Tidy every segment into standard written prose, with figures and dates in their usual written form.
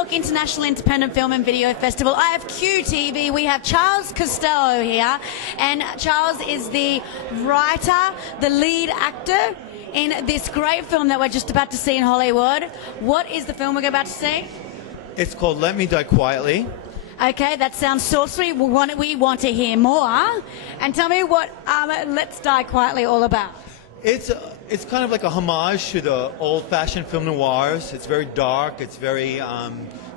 York International Independent Film and Video Festival. I have QTV. We have Charles Costello here, and Charles is the writer, the lead actor in this great film that we're just about to see in Hollywood. What is the film we're about to see? It's called Let Me Die Quietly. Okay, that sounds saucy. We want to hear more. And tell me what Let's Die Quietly all about. It's kind of like a homage to the old-fashioned film noirs. It's very dark. It's very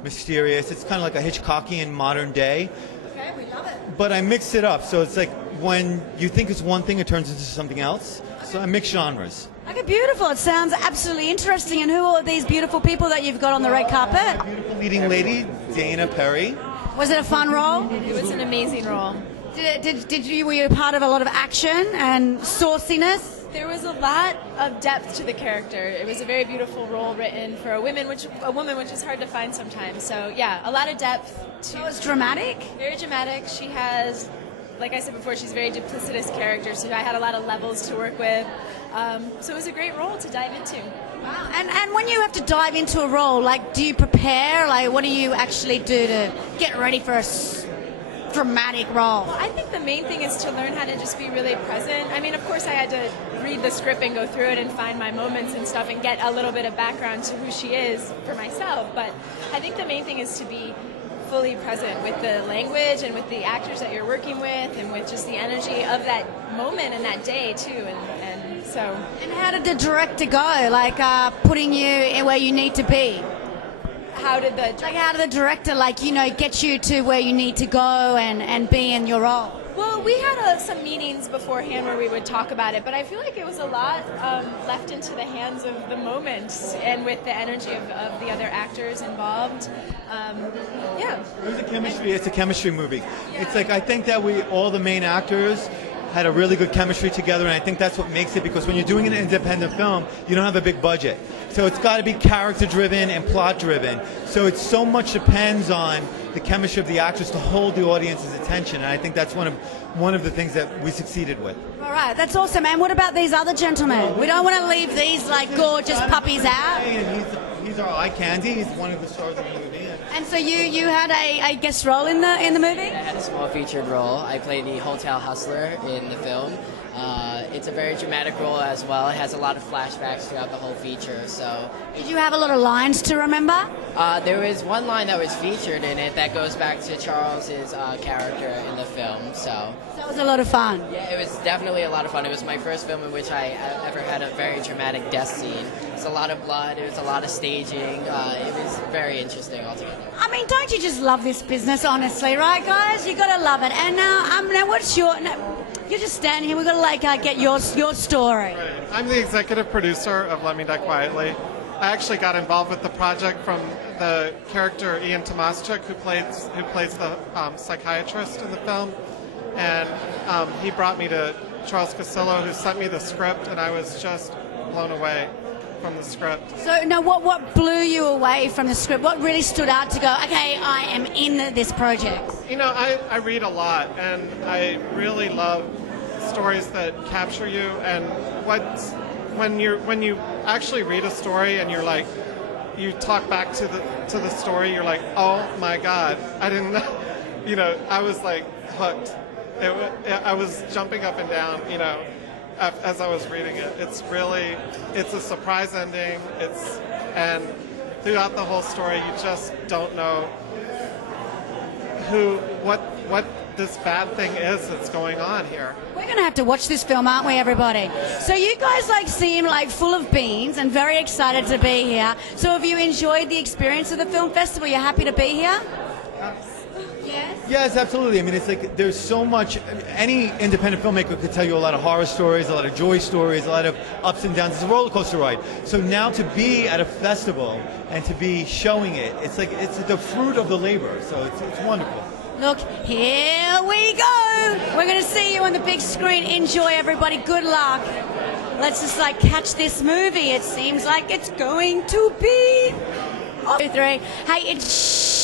mysterious. It's kind of like a Hitchcockian modern day. Okay, we love it. But I mixed it up, so it's like when you think it's one thing, it turns into something else. So I mix genres. Okay, beautiful. It sounds absolutely interesting. And who are these beautiful people that you've got on the red carpet? A beautiful leading lady, Dana Perry. Was it a fun role? It was an amazing role. Were you part of a lot of action and sauciness? There was a lot of depth to the character. It was a very beautiful role written for a woman, which is hard to find sometimes. So yeah, a lot of depth. So it was dramatic? Very dramatic. She has, like I said before, she's a very duplicitous character, so I had a lot of levels to work with. So it was a great role to dive into. Wow. And when you have to dive into a role, like, do you prepare? Like, what do you actually do to get ready for a dramatic role? I think the main thing is to learn how to just be really present. I mean, of course, I had to read the script and go through it and find my moments and stuff and get a little bit of background to who she is for myself. But I think the main thing is to be fully present with the language and with the actors that you're working with and with just the energy of that moment and that day too. And so. And how did the director go? Like putting you where you need to be? How did the director, get you to where you need to go and be in your role? Well, we had some meetings beforehand where we would talk about it, but I feel like it was a lot left into the hands of the moment and with the energy of the other actors involved. Yeah. It was a chemistry. It's a chemistry movie. Yeah. It's like I think that all the main actors had a really good chemistry together, and I think that's what makes it, because when you're doing an independent film, you don't have a big budget. So it's got to be character-driven and plot-driven. So it's so much depends on the chemistry of the actors to hold the audience's attention, and I think that's one of the things that we succeeded with. All right, that's awesome. And what about these other gentlemen? We don't want to leave these gorgeous puppies out. And he's our eye candy. He's one of the stars of the movie. And so you had a guest role in the movie? I had a small featured role. I played the hotel hustler in the film. It's a very dramatic role as well. It has a lot of flashbacks throughout the whole feature. So, did you have a lot of lines to remember? There was one line that was featured in it that goes back to Charles's character in the film. So it was a lot of fun. Yeah, it was definitely a lot of fun. It was my first film in which I ever had a very dramatic death scene. It was a lot of blood. It was a lot of staging. It was very interesting altogether. I mean, don't you just love this business, honestly, right, guys? You got to love it. And now, what's your? You're just standing here. We've got to get your story. Right. I'm the executive producer of Let Me Die Quietly. I actually got involved with the project from the character Ian Tomaschuk, who plays the psychiatrist in the film, and he brought me to Charles Costello, who sent me the script, and I was just blown away from the script. So now, what blew you away from the script? What really stood out to go, okay, I am in this project? You know, I read a lot, and I really love stories that capture you. And when you actually read a story and you talk back to the story, you're like, oh my God, I didn't know. You know, I was hooked. I was jumping up and down, as I was reading it. It's a surprise ending. And throughout the whole story, you just don't know what this bad thing is that's going on here. We're going to have to watch this film, aren't we, everybody? So you guys seem full of beans and very excited to be here. So have you enjoyed the experience of the film festival? You're happy to be here? Yes? Yes, absolutely. I mean, it's there's so much. Any independent filmmaker could tell you a lot of horror stories, a lot of joy stories, a lot of ups and downs. It's a roller coaster ride. So now to be at a festival and to be showing it, it's the fruit of the labor. So it's wonderful. Look, here we go. We're going to see you on the big screen. Enjoy, everybody. Good luck. Let's just catch this movie. It seems like it's going to be. 1, 2, 3. Hey, it's.